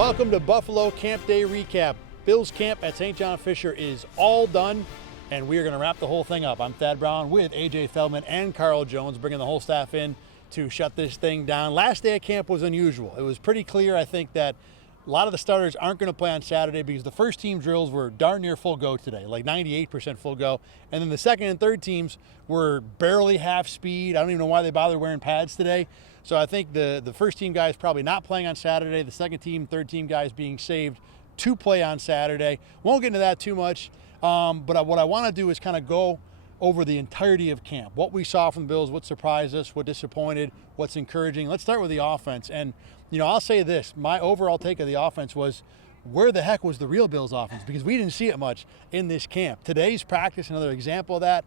Welcome to Buffalo Camp Day Recap. Bills camp at St. John Fisher is all done, and we are going to wrap the whole thing up. I'm Thad Brown with AJ Feldman and Carl Jones, bringing the whole staff in to shut this thing down. Last day of camp was unusual. It was pretty clear, I think, that a lot of the starters aren't going to play on Saturday because the first team drills were darn near full go today, like 98% full go. And then the second and third teams were barely half speed. I don't even know why they bothered wearing pads today. So I think the first team guys probably not playing on Saturday. The second team, third team guys being saved to play on Saturday. Won't get into that too much. But what I want to do is kind of go over the entirety of camp. What we saw from the Bills, what surprised us, what disappointed, what's encouraging. Let's start with the offense. And, you know, I'll say this. My overall take of the offense was, where the heck was the real Bills offense? Because we didn't see it much in this camp. Today's practice, another example of that.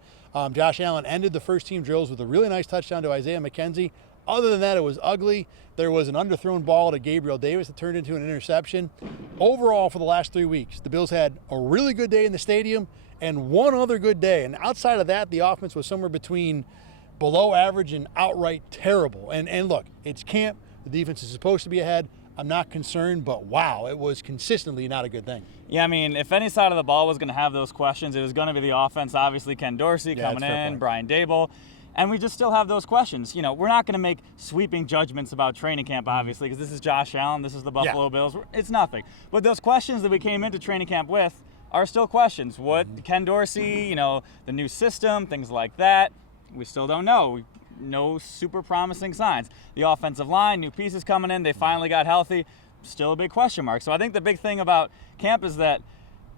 Josh Allen ended the first team drills with a really nice touchdown to Isaiah McKenzie. Other than that, it was ugly. There was an underthrown ball to Gabriel Davis that turned into an interception. Overall, for the last 3 weeks, the Bills had a really good day in the stadium and one other good day. And outside of that, the offense was somewhere between below average and outright terrible. And look, it's camp. The defense is supposed to be ahead. I'm not concerned, but wow, it was consistently not a good thing. Yeah, I mean, if any side of the ball was going to have those questions, it was going to be the offense. Obviously, Ken Dorsey coming in, Brian Daboll. And we just still have those questions. You know, we're not going to make sweeping judgments about training camp, obviously, because this is Josh Allen, this is the Buffalo Bills. It's nothing. But those questions that we came into training camp with are still questions. What Ken Dorsey, you know, the new system, things like that, we still don't know. No super promising signs. The offensive line, new pieces coming in, they finally got healthy. Still a big question mark. So I think the big thing about camp is that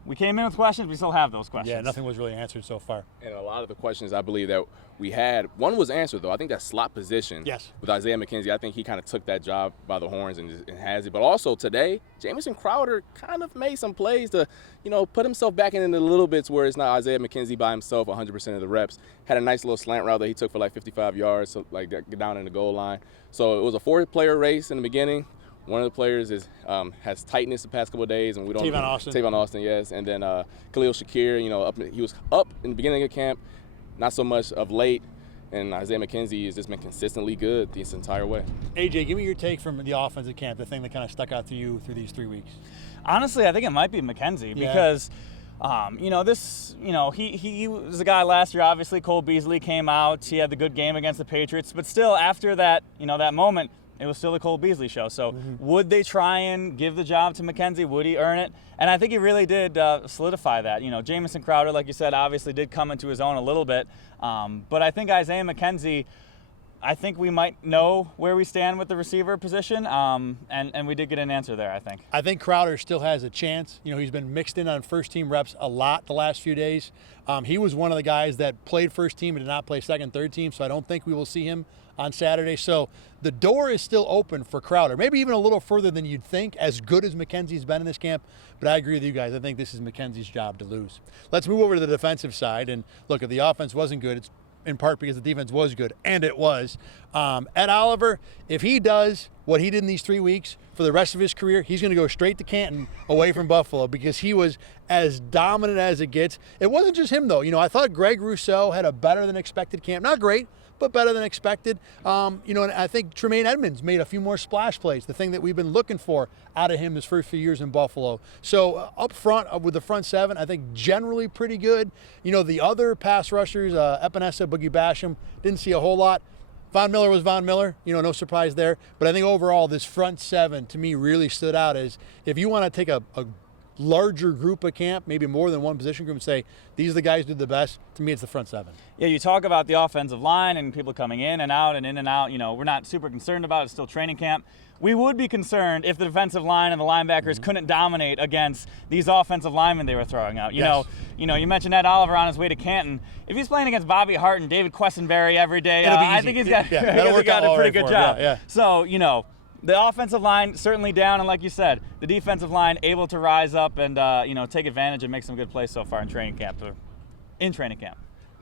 we came in with questions, we still have those questions. Yeah, nothing was really answered so far. And a lot of the questions I believe that we had, one was answered though. I think that slot position with Isaiah McKenzie, I think he kind of took that job by the horns and has it. But also today, Jamison Crowder kind of made some plays to, you know, put himself back in the little bits where it's not Isaiah McKenzie by himself 100% of the reps. Had a nice little slant route that he took for like 55 yards, so like down in the goal line. So it was a 4-player race in the beginning. One of the players has tightness the past couple of days, and we don't. Tavon Austin, yes, and then Khalil Shakir. You know, he was up in the beginning of camp, not so much of late, and Isaiah McKenzie has just been consistently good this entire way. AJ, give me your take from the offensive camp, the thing that kind of stuck out to you through these 3 weeks. Honestly, I think it might be McKenzie because. You know, he was a guy last year. Obviously, Cole Beasley came out. He had the good game against the Patriots, but still, after that, you know, that moment. It was still the Cole Beasley show. So would they try and give the job to McKenzie? Would he earn it? And I think he really did solidify that. You know, Jamison Crowder, like you said, obviously did come into his own a little bit. But I think Isaiah McKenzie, I think we might know where we stand with the receiver position. And we did get an answer there, I think. I think Crowder still has a chance. You know, he's been mixed in on first team reps a lot the last few days. He was one of the guys that played first team and did not play second, third team. So I don't think we will see him on Saturday. So the door is still open for Crowder, maybe even a little further than you'd think, as good as McKenzie's been in this camp. But I agree with you guys. I think this is McKenzie's job to lose. Let's move over to the defensive side. And look, if the offense wasn't good, it's in part because the defense was good, and it was. Ed Oliver, if he does what he did in these 3 weeks for the rest of his career, he's going to go straight to Canton away from Buffalo because he was as dominant as it gets. It wasn't just him, though. You know, I thought Greg Rousseau had a better than expected camp. Not great, but better than expected. You know, and I think Tremaine Edmonds made a few more splash plays, the thing that we've been looking for out of him his first few years in Buffalo. So up front with the front seven, I think generally pretty good. You know, the other pass rushers, Epinesa, Boogie Basham, didn't see a whole lot. Von Miller was Von Miller, you know, no surprise there. But I think overall this front seven to me really stood out as if you want to take a larger group of camp, maybe more than one position group, and say, these are the guys who do the best. To me, it's the front seven. Yeah, you talk about the offensive line and people coming in and out and in and out. You know, we're not super concerned about it. It's still training camp. We would be concerned if the defensive line and the linebackers couldn't dominate against these offensive linemen they were throwing out. You know, you mentioned Ed Oliver on his way to Canton. If he's playing against Bobby Hart and David Questenberry every day, I think he's got, a pretty good job. Yeah. So, you know, the offensive line certainly down, and like you said, the defensive line able to rise up and you know, take advantage and make some good plays so far in training camp.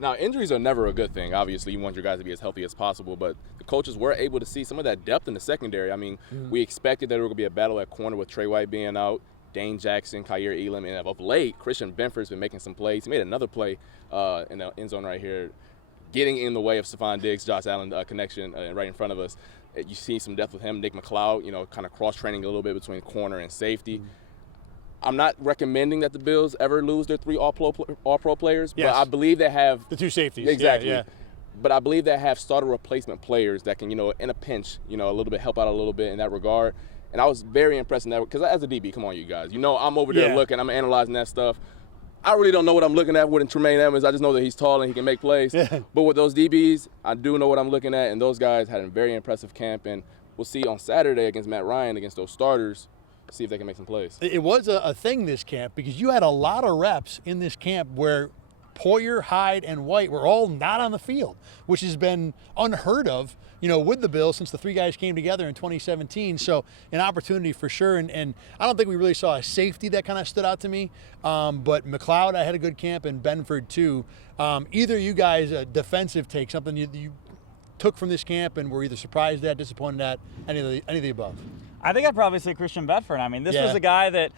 Now, injuries are never a good thing. Obviously, you want your guys to be as healthy as possible, but the coaches were able to see some of that depth in the secondary. I mean, we expected that there would be a battle at corner with Trey White being out, Dane Jackson, Kyer Elam, and of late, Christian Benford's been making some plays. He made another play in the end zone right here, getting in the way of Stephon Diggs, Josh Allen connection right in front of us. You see some depth with him, Nick McLeod, kind of cross-training a little bit between corner and safety. I'm not recommending that the Bills ever lose their 3 all-pro players, but I believe they have the 2 safeties. Exactly. Yeah. But I believe they have starter replacement players that can, in a pinch, a little bit help out a little bit in that regard. And I was very impressed in that because as a DB, come on, you guys, I'm over there looking, I'm analyzing that stuff. I really don't know what I'm looking at with Tremaine Edmonds. I just know that he's tall and he can make plays. Yeah. But with those DBs, I do know what I'm looking at, and those guys had a very impressive camp. And we'll see on Saturday against Matt Ryan, against those starters, see if they can make some plays. It was a thing this camp because you had a lot of reps in this camp where Poyer, Hyde, and White were all not on the field, which has been unheard of, with the Bills since the 3 guys came together in 2017. So an opportunity for sure. And I don't think we really saw a safety that kind of stood out to me. But McLeod, I had a good camp, and Benford too. Either you guys, a defensive take, something you took from this camp and were either surprised at, disappointed at, any of the above? I think I'd probably say Christian Bedford. I mean, this was a guy that,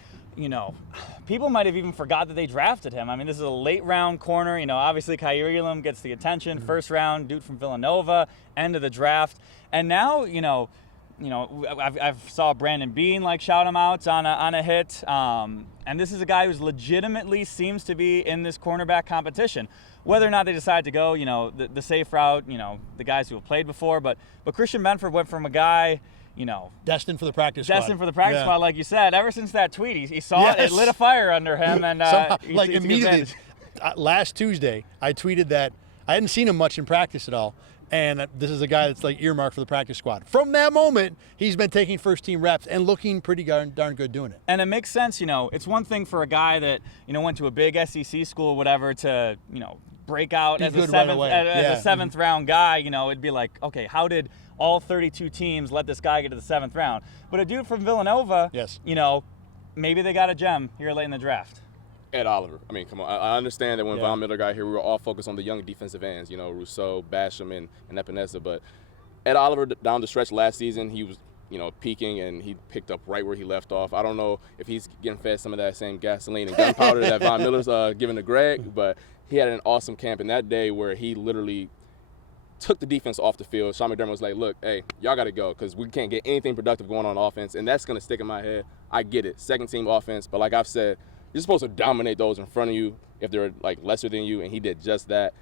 people might have even forgot that they drafted him. I mean, this is a late round corner. Obviously Kaiir Elam gets the attention. First round, dude from Villanova, end of the draft. And now, I've saw Brandon Bean shout him out on a hit. And this is a guy who's legitimately seems to be in this cornerback competition. Whether or not they decide to go, the safe route, the guys who have played before. But Christian Benford went from a guy, destined for the practice squad. Destined for the practice squad, like you said. Ever since that tweet, he saw it lit a fire under him. And immediately, last Tuesday, I tweeted that I hadn't seen him much in practice at all. And this is a guy that's earmarked for the practice squad. From that moment, he's been taking first-team reps and looking pretty darn good doing it. And it makes sense, it's one thing for a guy that, went to a big SEC school or whatever to, break out as a seventh round guy. It'd be like, okay, how did all 32 teams let this guy get to the 7th round? But a dude from Villanova, maybe they got a gem here late in the draft. Ed Oliver. I mean, come on. I understand that when Von Miller got here, we were all focused on the young defensive ends, Rousseau, Basham, and Epinesa. But Ed Oliver, down the stretch last season, he was, peaking, and he picked up right where he left off. I don't know if he's getting fed some of that same gasoline and gunpowder that Von Miller's giving to Greg, but he had an awesome camp in that day where he literally took the defense off the field. Sean McDermott was like, look, hey, y'all got to go because we can't get anything productive going on offense, and that's going to stick in my head. I get it. Second-team offense, but like I've said, you're supposed to dominate those in front of you if they're lesser than you, and he did just that.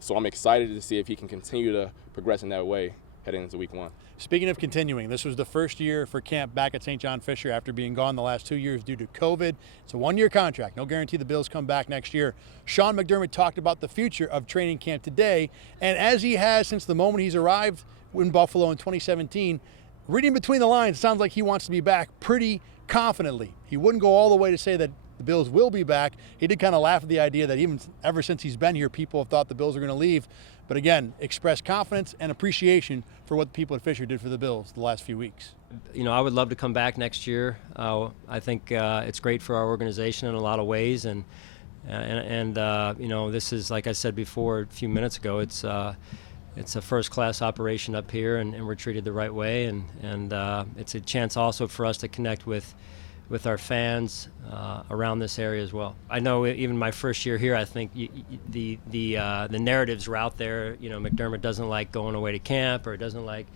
So I'm excited to see if he can continue to progress in that way heading into week 1. Speaking of continuing, this was the first year for camp back at St. John Fisher after being gone the last 2 years due to COVID. It's a 1-year contract. No guarantee the Bills come back next year. Sean McDermott talked about the future of training camp today, and as he has since the moment he's arrived in Buffalo in 2017, reading between the lines, it sounds like he wants to be back pretty confidently. He wouldn't go all the way to say that the Bills will be back. He did kind of laugh at the idea that even ever since he's been here, people have thought the Bills are going to leave. But again, express confidence and appreciation for what the people at Fisher did for the Bills the last few weeks. I would love to come back next year. I think it's great for our organization in a lot of ways. And this is, like I said before a few minutes ago, it's a first-class operation up here, and we're treated the right way. And it's a chance also for us to connect with our fans around this area as well. I know even my first year here, I think the narratives were out there. McDermott doesn't like going away to camp, or doesn't like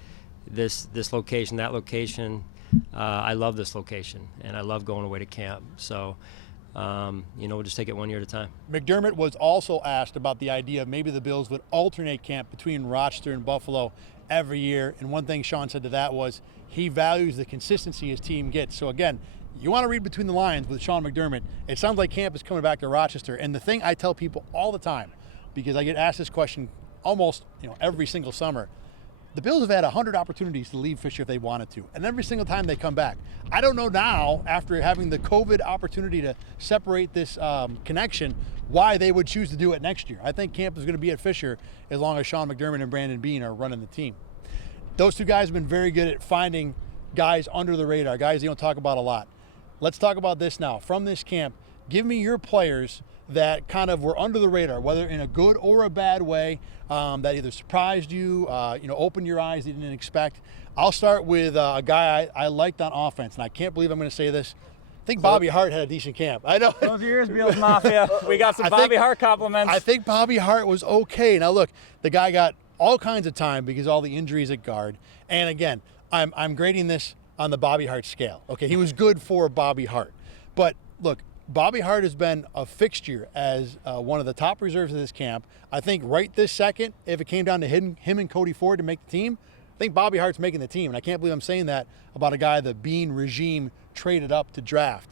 this location, that location. I love this location, and I love going away to camp. So, we'll just take it 1 year at a time. McDermott was also asked about the idea of maybe the Bills would alternate camp between Rochester and Buffalo every year. And one thing Sean said to that was he values the consistency his team gets. So again, you want to read between the lines with Sean McDermott. It sounds like camp is coming back to Rochester. And the thing I tell people all the time, because I get asked this question almost every single summer, the Bills have had 100 opportunities to leave Fisher if they wanted to, and every single time they come back. I don't know now, after having the COVID opportunity to separate this connection, why they would choose to do it next year. I think camp is going to be at Fisher as long as Sean McDermott and Brandon Bean are running the team. Those two guys have been very good at finding guys under the radar, guys you don't talk about a lot. Let's talk about this now. From this camp, give me your players that kind of were under the radar, whether in a good or a bad way, that either surprised you, opened your eyes you didn't expect. I'll start with a guy I liked on offense, and I can't believe I'm going to say this. I think Bobby Hart had a decent camp. I know. Those are yours, Bills Mafia. We got some Bobby Hart compliments. I think Bobby Hart was okay. Now, look, the guy got all kinds of time because of all the injuries at guard. And again, I'm grading this on the Bobby Hart scale. Okay, he was good for Bobby Hart. But look, Bobby Hart has been a fixture as one of the top reserves of this camp. I think right this second, if it came down to him and Cody Ford to make the team, I think Bobby Hart's making the team. And I can't believe I'm saying that about a guy the Bean regime traded up to draft.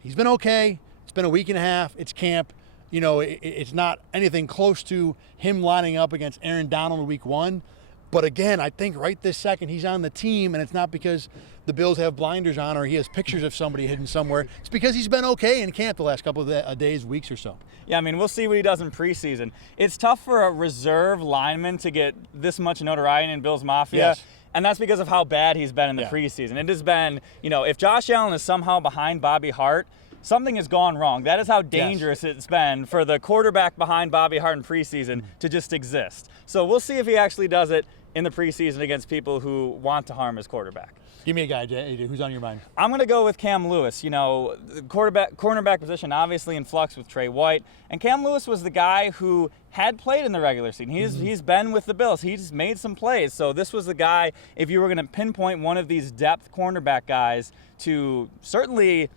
He's been okay. It's been a week and a half. It's camp. You know, it's not anything close to him lining up against Aaron Donald in week 1. But again, I think right this second he's on the team, and it's not because the Bills have blinders on or he has pictures of somebody hidden somewhere. It's because he's been okay in camp the last couple of days, weeks or so. Yeah, I mean, we'll see what he does in preseason. It's tough for a reserve lineman to get this much notoriety in Bills Mafia. Yes. And that's because of how bad he's been in the preseason. It has been, you know, if Josh Allen is somehow behind Bobby Hart, something has gone wrong. That is how dangerous it's been for the quarterback behind Bobby Hart in preseason to just exist. So we'll see if he actually does it in the preseason against people who want to harm his quarterback. Give me a guy, AJ. Who's on your mind? I'm going to go with Cam Lewis. You know, the cornerback position obviously in flux with Trey White. And Cam Lewis was the guy who had played in the regular season. He's been with the Bills. He's made some plays. So this was the guy, if you were going to pinpoint one of these depth cornerback guys to certainly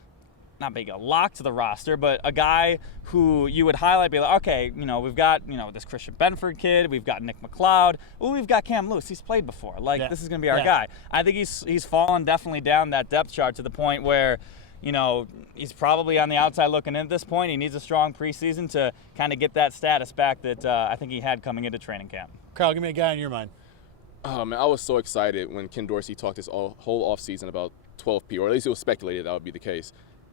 not being a lock to the roster, but a guy who you would highlight, be like, okay, you know, we've got, you know, this Christian Benford kid, we've got Nick McLeod, well, we've got Cam Lewis. He's played before. Like, this is going to be our guy. I think he's fallen definitely down that depth chart to the point where, you know, he's probably on the outside looking in at this point. He needs a strong preseason to kind of get that status back that I think he had coming into training camp. Carl, give me a guy in your mind. Man, I was so excited when Ken Dorsey talked this whole offseason about 12P, or at least it was speculated that would be the case,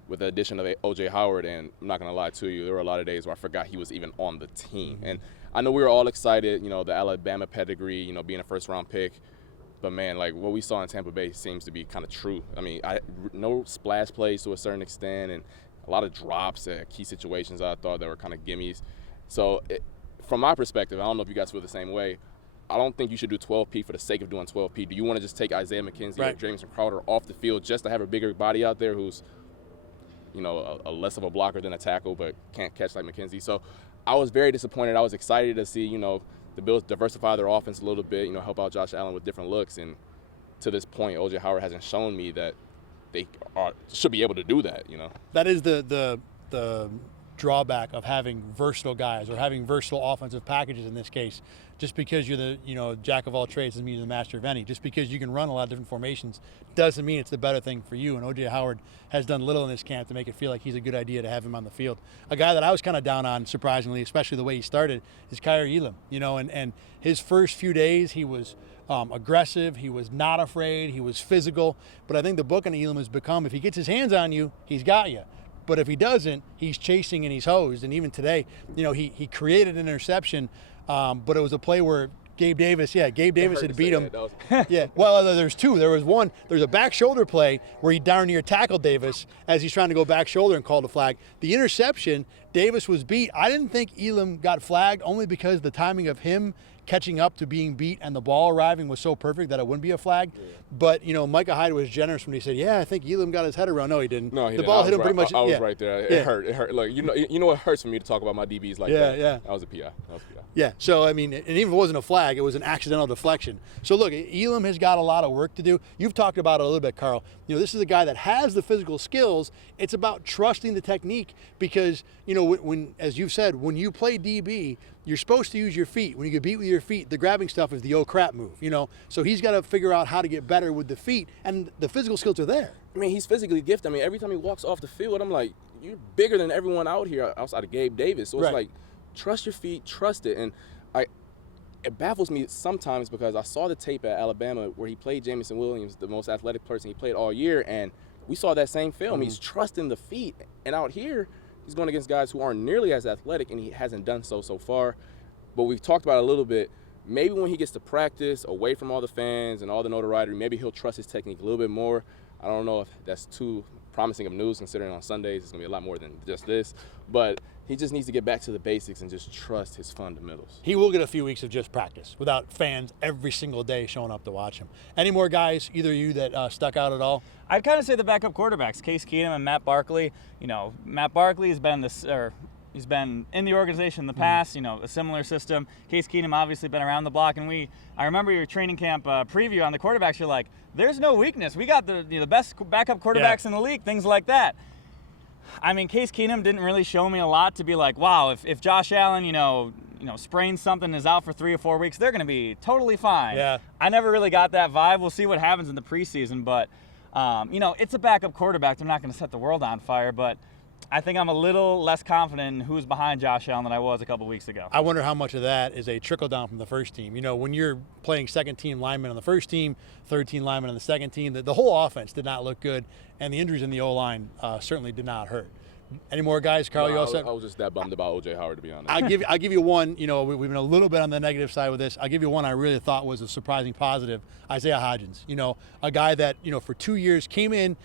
with the addition of O.J. Howard. And I'm not going to lie to you, there were a lot of days where I forgot he was even on the team. And I know we were all excited, you know, the Alabama pedigree, you know, being a first-round pick. But, man, like, what we saw in Tampa Bay seems to be kind of true. I mean, no splash plays to a certain extent, and a lot of drops at key situations I thought that were kind of gimmies. So, from my perspective, I don't know if you guys feel the same way, I don't think you should do 12P for the sake of doing 12P. Do you want to just take Isaiah McKenzie or Jamison Crowder off the field just to have a bigger body out there who's, you know, a less of a blocker than a tackle, but can't catch like McKenzie? So I was very disappointed. I was excited to see, you know, the Bills diversify their offense a little bit, you know, help out Josh Allen with different looks. And to this point, O.J. Howard hasn't shown me that they should be able to do that, you know. That is the drawback of having versatile guys or having versatile offensive packages in this case. Just because you're the, you know, jack of all trades doesn't mean you're the master of any. Just because you can run a lot of different formations doesn't mean it's the better thing for you. And O.J. Howard has done little in this camp to make it feel like he's a good idea to have him on the field. A guy that I was kind of down on, surprisingly, especially the way he started, is Kaiir Elam. You know, and his first few days he was aggressive, he was not afraid, he was physical. But I think the book on Elam has become, if he gets his hands on you, he's got you. But if he doesn't, he's chasing and he's hosed. And even today, you know, he created an interception, but it was a play where Gabe Davis had beat him. Yeah, well, there's two. There's a back shoulder play where he darn near tackled Davis as he's trying to go back shoulder and called a flag. The interception, Davis was beat. I didn't think Elam got flagged only because the timing of him catching up to being beat and the ball arriving was so perfect that it wouldn't be a flag. Yeah. But, you know, Micah Hyde was generous when he said, yeah, I think Elam got his head around. No, he didn't. No, he the didn't. ball hit him pretty much. I was right there. It hurt. It hurt. Look, you know what hurts for me to talk about my DBs like that. Yeah. That was a PI. Yeah, so, I mean, and even if it wasn't a flag, it was an accidental deflection. So, look, Elam has got a lot of work to do. You've talked about it a little bit, Carl. You know, this is a guy that has the physical skills. It's about trusting the technique because, you know, when as you've said, when you play DB, you're supposed to use your feet. When you get beat with your feet, the grabbing stuff is the oh crap move, you know. So he's got to figure out how to get better with the feet, and the physical skills are there. I mean, he's physically gifted. I mean, every time he walks off the field, I'm like, you're bigger than everyone out here outside of Gabe Davis. So it's like, trust your feet, trust it. And it baffles me sometimes because I saw the tape at Alabama where he played Jamison Williams, the most athletic person he played all year, and we saw that same film. He's trusting the feet. And out here, he's going against guys who aren't nearly as athletic, and he hasn't done so far. But we've talked about it a little bit. Maybe when he gets to practice, away from all the fans and all the notoriety, maybe he'll trust his technique a little bit more. I don't know if that's too promising of news, considering on Sundays it's going to be a lot more than just this. But he just needs to get back to the basics and just trust his fundamentals. He will get a few weeks of just practice without fans every single day showing up to watch him. Any more guys, either of you, that stuck out at all? I'd kind of say the backup quarterbacks, Case Keenum and Matt Barkley. You know, Matt Barkley has been He's been in the organization in the past, a similar system. Case Keenum obviously been around the block, and I remember your training camp preview on the quarterbacks. You're like, there's no weakness. We got the best backup quarterbacks in the league, things like that. I mean, Case Keenum didn't really show me a lot to be like, wow, if Josh Allen, sprains something, is out for 3 or 4 weeks, they're going to be totally fine. Yeah. I never really got that vibe. We'll see what happens in the preseason, but it's a backup quarterback. They're not going to set the world on fire, but I think I'm a little less confident in who's behind Josh Allen than I was a couple weeks ago. I wonder how much of that is a trickle down from the first team. When you're playing second-team linemen on the first team, third-team linemen on the second team, the whole offense did not look good, and the injuries in the O-line certainly did not hurt. Any more guys, Carl? No, you all set? I was just that bummed about O.J. Howard, to be honest. I'll give you one. We've been a little bit on the negative side with this. I'll give you one I really thought was a surprising positive. Isaiah Hodgins. A guy that for 2 years came in.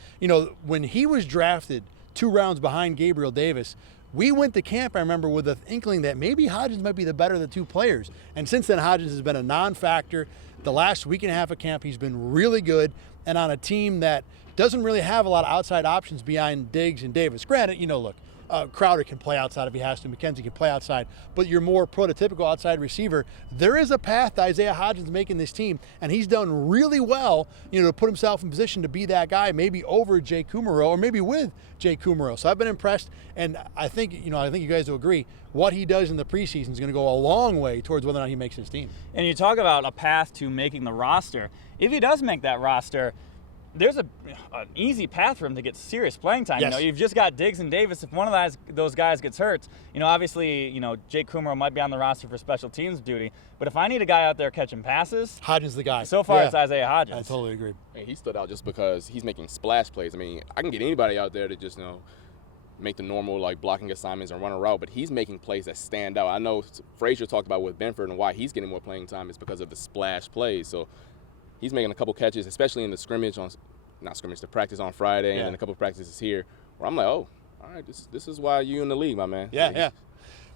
When he was drafted 2 rounds behind Gabriel Davis, we went to camp, I remember, with an inkling that maybe Hodgins might be the better of the 2 players. And since then, Hodgins has been a non-factor. The last week and a half of camp, he's been really good. And on a team that doesn't really have a lot of outside options behind Diggs and Davis. Granted, look, Crowder can play outside if he has to. McKenzie can play outside. But your more prototypical outside receiver, there is a path to Isaiah Hodgins making this team, and he's done really well, to put himself in position to be that guy, maybe over Jay Kumaro or maybe with Jay Kumaro. So I've been impressed, and I think you guys will agree, what he does in the preseason is going to go a long way towards whether or not he makes his team. And you talk about a path to making the roster. If he does make that roster, there's an easy path for him to get serious playing time. Yes. You've just got Diggs and Davis. If one of those guys gets hurt, obviously, Jake Kumaro might be on the roster for special teams duty. But if I need a guy out there catching passes, Hodgins the guy. So far, it's Isaiah Hodgins. I totally agree. Hey, he stood out just because he's making splash plays. I mean, I can get anybody out there to just make the normal blocking assignments and run a route, but he's making plays that stand out. I know Frazier talked about with Benford and why he's getting more playing time is because of the splash plays. So he's making a couple catches, especially in the the practice on Friday and then a couple of practices here, where I'm like, oh, all right, this is why you in the league, my man. Yeah.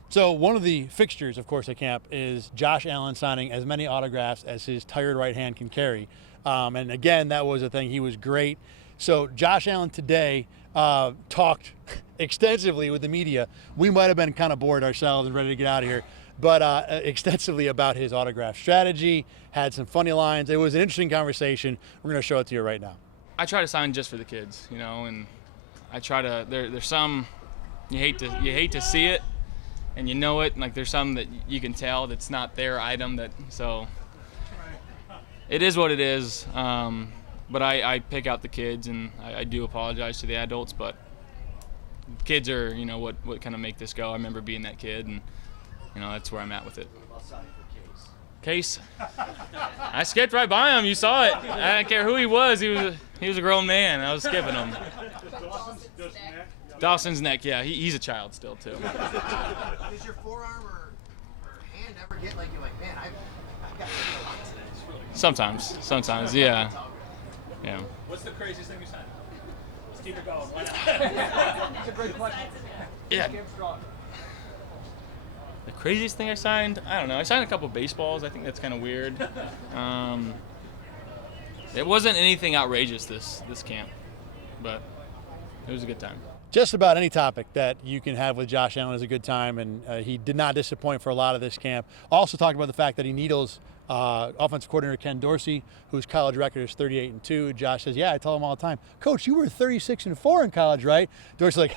So one of the fixtures, of course, at camp is Josh Allen signing as many autographs as his tired right hand can carry. And again, that was a thing. He was great. So Josh Allen today talked extensively with the media. We might have been kind of bored ourselves and ready to get out of here, but extensively about his autograph strategy, had some funny lines. It was an interesting conversation. We're going to show it to you right now. I try to sign just for the kids, and I try to. There's some you hate to see it, and it. Like there's some that you can tell that's not their item. So it is what it is. But I pick out the kids, and I do apologize to the adults. But kids are what kind of make this go. I remember being that kid, and that's where I'm at with it. Case. I skipped right by him. You saw it. I didn't care who he was. He was a grown man. I was skipping him. Dawson's neck. Yeah, he's a child still too. Does your forearm or hand ever get like you're like, man, I've got to do a lot today? Sometimes, yeah. What's the craziest thing you signed? Let's keep it going. Why not? It's a great question. Yeah. The craziest thing I signed? I don't know. I signed a couple baseballs. I think that's kind of weird. It wasn't anything outrageous this camp, but it was a good time. Just about any topic that you can have with Josh Allen is a good time, and he did not disappoint for a lot of this camp. Also talked about the fact that he needles offensive coordinator Ken Dorsey, whose college record is 38-2. Josh says, yeah, I tell him all the time, Coach, you were 36-4 in college, right? Dorsey's like,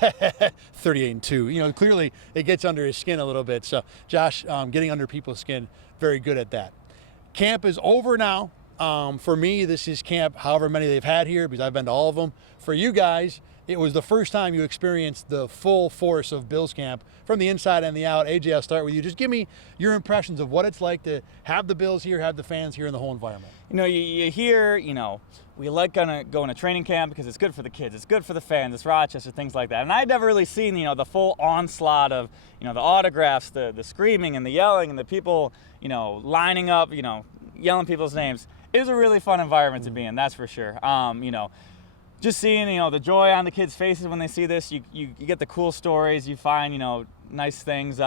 38-2. Clearly it gets under his skin a little bit. So Josh, getting under people's skin, very good at that. Camp is over now. For me, this is camp however many they've had here, because I've been to all of them. For you guys, it was the first time you experienced the full force of Bills camp from the inside and the out. AJ, I'll start with you. Just give me your impressions of what it's like to have the Bills here, have the fans here, and the whole environment. You hear, we like going to training camp because it's good for the kids, it's good for the fans, it's Rochester, things like that. And I'd never really seen, the full onslaught of, the autographs, the screaming and the yelling and the people, lining up, yelling people's names. It was a really fun environment to be in, that's for sure. Just seeing, the joy on the kids' faces when they see this, you get the cool stories, you find, nice things,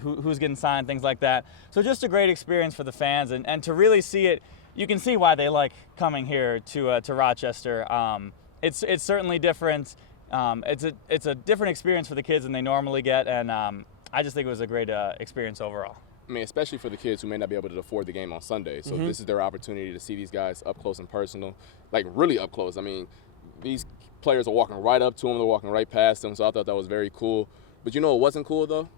who's getting signed, things like that. So just a great experience for the fans, and to really see it, you can see why they like coming here to Rochester. It's certainly different it's a different experience for the kids than they normally get, and I just think it was a great experience overall. I mean, especially for the kids who may not be able to afford the game on Sunday. So this is their opportunity to see these guys up close and personal, like really up close. I mean, these players are walking right up to them. They're walking right past them. So I thought that was very cool. But you know what wasn't cool, though?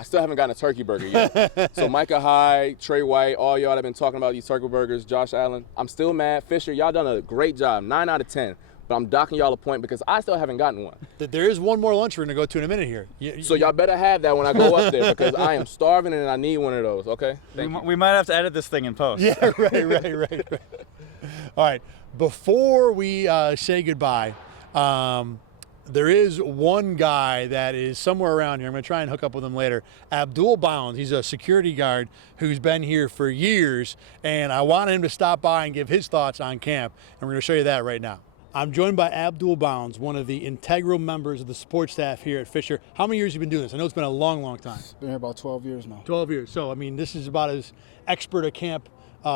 I still haven't gotten a turkey burger yet. So Micah Hyde, Trey White, all y'all have been talking about these turkey burgers, Josh Allen. I'm still mad. Fisher, y'all done a great job, 9 out of 10. But I'm docking y'all a point because I still haven't gotten one. There is one more lunch we're going to go to in a minute here. So y'all better have that when I go up there because I am starving and I need one of those, okay? We might have to edit this thing in post. Yeah, right. All right, before we say goodbye, there is one guy that is somewhere around here. I'm going to try and hook up with him later. Abdul Bounds. He's a security guard who's been here for years, and I want him to stop by and give his thoughts on camp, and we're going to show you that right now. I'm joined by Abdul Bounds, one of the integral members of the support staff here at Fisher. How many years have you been doing this? I know it's been a long, long time. Been here about 12 years now. 12 years. So, I mean, this is about as expert a camp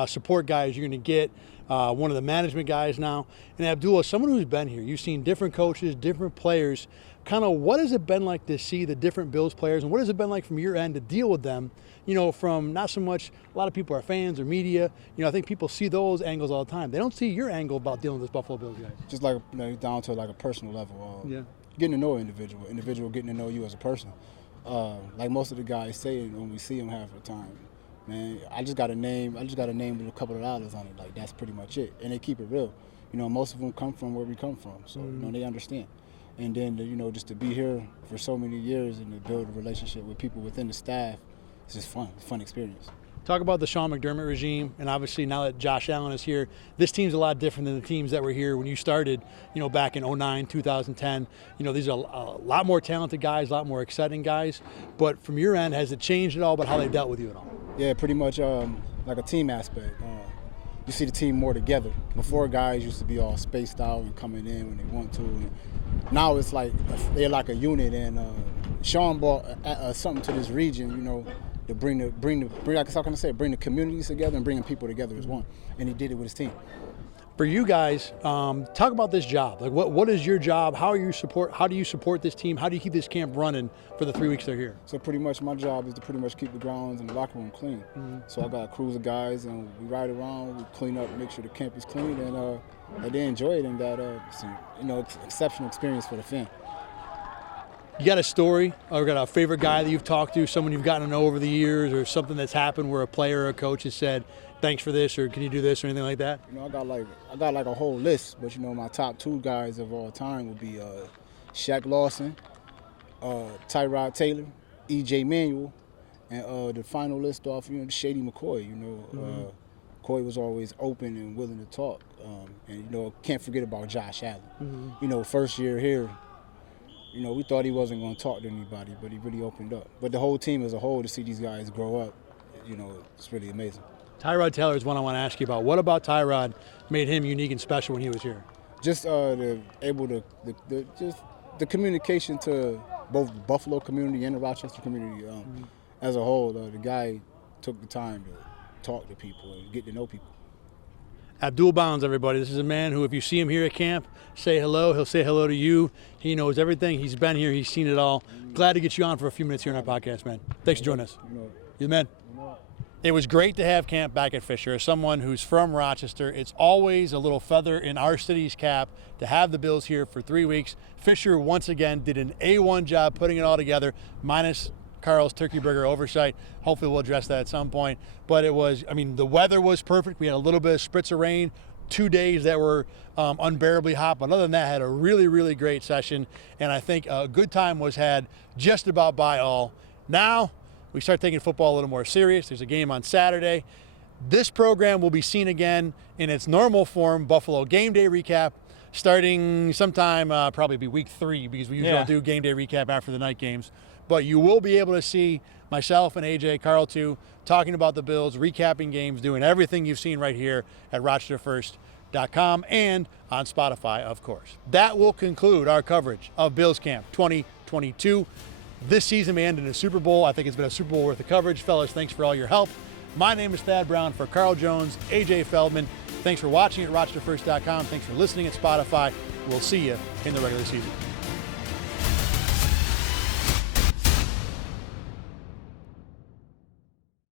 support guy as you're going to get. One of the management guys now. And Abdul, as someone who's been here, you've seen different coaches, different players. Kind of what has it been like to see the different Bills players, and what has it been like from your end to deal with them? You know, from not so much, a lot of people are fans or media. You know, I think people see those angles all the time. They don't see your angle about dealing with this Buffalo Bills guys. Just like down to like a personal level. Getting to know an individual getting to know you as a person. Like most of the guys say when we see them half the time, man, I just got a name with a couple of dollars on it. Like, that's pretty much it. And they keep it real. You know, most of them come from where we come from, so you know, they understand. And then, you know, just to be here for so many years and to build a relationship with people within the staff, it's just fun. It's a fun experience. Talk about the Sean McDermott regime, and obviously now that Josh Allen is here, this team's a lot different than the teams that were here when you started, you know, back in 09, 2010. You know, these are a lot more talented guys, a lot more exciting guys. But from your end, has it changed at all about how they dealt with you at all? Yeah, pretty much like a team aspect. You see the team more together. Before, guys used to be all spaced out and coming in when they want to. And now it's like they're like a unit, and Sean brought something to this region, you know, to bring the communities together and bringing people together as one. And he did it with his team. For you guys, talk about this job. Like, what is your job? How do you support this team? How do you keep this camp running for the 3 weeks they're here? So pretty much my job is to pretty much keep the grounds and the locker room clean. So I got a crew of guys, and we ride around, we clean up, make sure the camp is clean, and they enjoy it, and that it's exceptional experience for the fan. You got a story or got a favorite guy that you've talked to, someone you've gotten to know over the years, or something that's happened where a player or a coach has said, thanks for this, or can you do this, or anything like that? You know, I got like a whole list, but you know, my top 2 guys of all time would be Shaq Lawson, Tyrod Taylor, E.J. Manuel, and the final list off, you know, Shady McCoy. You know, McCoy was always open and willing to talk, and you know, can't forget about Josh Allen. You know, first year here, you know, we thought he wasn't going to talk to anybody, but he really opened up. But the whole team as a whole, to see these guys grow up, you know, it's really amazing. Tyrod Taylor is one I want to ask you about. What about Tyrod made him unique and special when he was here? Just the communication to both the Buffalo community and the Rochester community as a whole. The guy took the time to talk to people and get to know people. Abdul Bounds, everybody. This is a man who, if you see him here at camp, say hello. He'll say hello to you. He knows everything. He's been here. He's seen it all. Glad to get you on for a few minutes here on our podcast, man. Thanks for joining us. You're the man. It was great to have camp back at Fisher. As someone who's from Rochester, it's always a little feather in our city's cap to have the Bills here for 3 weeks. Fisher, once again, did an A1 job putting it all together, minus Carl's turkey burger oversight. Hopefully we'll address that at some point. But it was, I mean, the weather was perfect. We had a little bit of spritz of rain, 2 days that were unbearably hot. But other than that, had a really, really great session. And I think a good time was had just about by all. Now, we start taking football a little more serious. There's a game on Saturday. This program will be seen again in its normal form, Buffalo Game Day Recap, starting sometime probably be week 3, because we usually do Game Day Recap after the night games. But you will be able to see myself and AJ, Carl too, talking about the Bills, recapping games, doing everything you've seen right here at RochesterFirst.com and on Spotify, of course. That will conclude our coverage of Bills Camp 2022. This season may end in a Super Bowl. I think it's been a Super Bowl worth of coverage. Fellas, thanks for all your help. My name is Thad Brown for Carl Jones, AJ Feldman. Thanks for watching at RochesterFirst.com. Thanks for listening at Spotify. We'll see you in the regular season.